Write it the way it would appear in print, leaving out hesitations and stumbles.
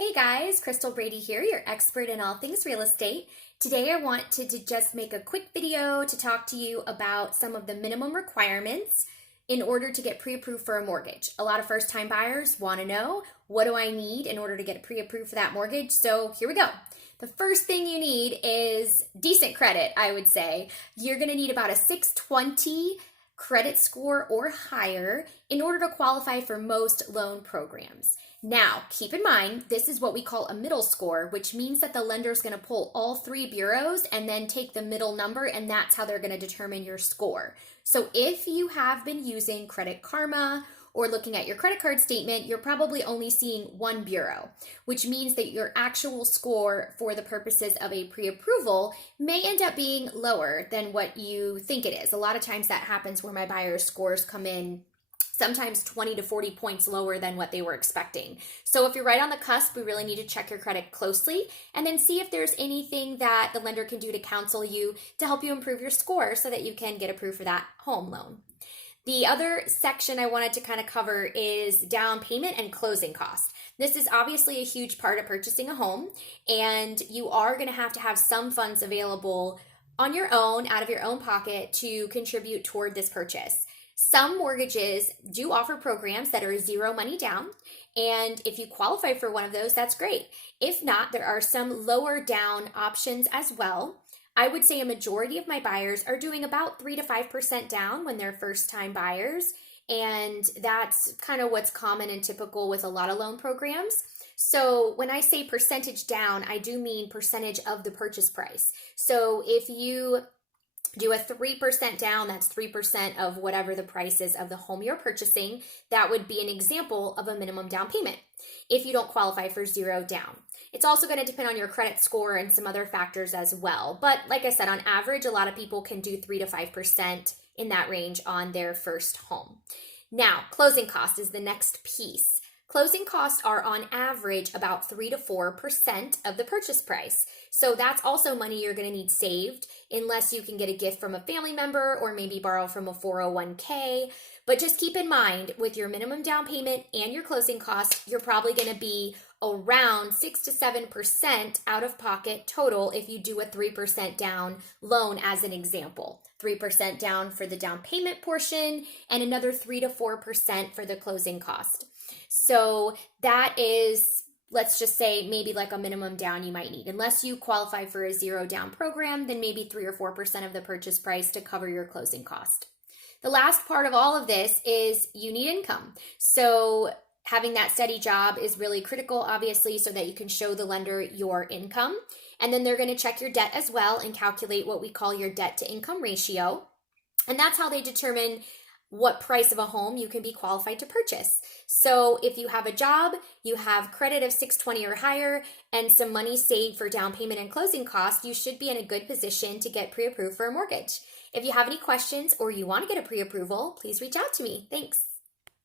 Hey guys, Crystal Brady here, your expert in all things real estate. Today I wanted to just make a quick video to talk to you about some of the minimum requirements in order to get pre-approved for a mortgage. A lot of first-time buyers want to know, what do I need in order to get pre-approved for that mortgage? So here we go. The first thing you need is decent credit, I would say. You're going to need about a 620 credit score or higher in order to qualify for most loan programs. Now, keep in mind, this is what we call a middle score, which means that the lender is going to pull all three bureaus and then take the middle number, and that's how they're going to determine your score. So if you have been using Credit Karma or looking at your credit card statement, you're probably only seeing one bureau, which means that your actual score for the purposes of a pre-approval may end up being lower than what you think it is. A lot of times that happens where my buyer's scores come in sometimes 20 to 40 points lower than what they were expecting. So if you're right on the cusp, we really need to check your credit closely and then see if there's anything that the lender can do to counsel you to help you improve your score so that you can get approved for that home loan. The other section I wanted to kind of cover is down payment and closing cost. This is obviously a huge part of purchasing a home, and you are going to have some funds available on your own, out of your own pocket, to contribute toward this purchase. Some mortgages do offer programs that are zero money down, and if you qualify for one of those, that's great. If not, there are some lower down options as well. I would say a majority of my buyers are doing about 3 to 5% down when they're first-time buyers, and that's kind of what's common and typical with a lot of loan programs. So when I say percentage down, I do mean percentage of the purchase price. So if you do a 3% down, that's 3% of whatever the price is of the home you're purchasing. That would be an example of a minimum down payment if you don't qualify for zero down. It's also going to depend on your credit score and some other factors as well. But like I said, on average, a lot of people can do 3 to 5% in that range on their first home. Now, closing cost is the next piece. Closing costs are on average about 3 to 4% of the purchase price. So that's also money you're going to need saved unless you can get a gift from a family member or maybe borrow from a 401k. But just keep in mind, with your minimum down payment and your closing cost, you're probably going to be around 6 to 7% out of pocket total if you do a 3% down loan as an example. 3% down for the down payment portion and another 3 to 4% for the closing cost. So that is, let's just say, maybe like a minimum down you might need. Unless you qualify for a zero down program, then maybe 3 or 4% of the purchase price to cover your closing cost. The last part of all of this is you need income. So having that steady job is really critical, obviously, so that you can show the lender your income. And then they're going to check your debt as well and calculate what we call your debt to income ratio. And that's how they determine what price of a home you can be qualified to purchase. So if you have a job, you have credit of 620 or higher, and some money saved for down payment and closing costs, you should be in a good position to get pre-approved for a mortgage. If you have any questions or you want to get a pre-approval, please reach out to me. Thanks.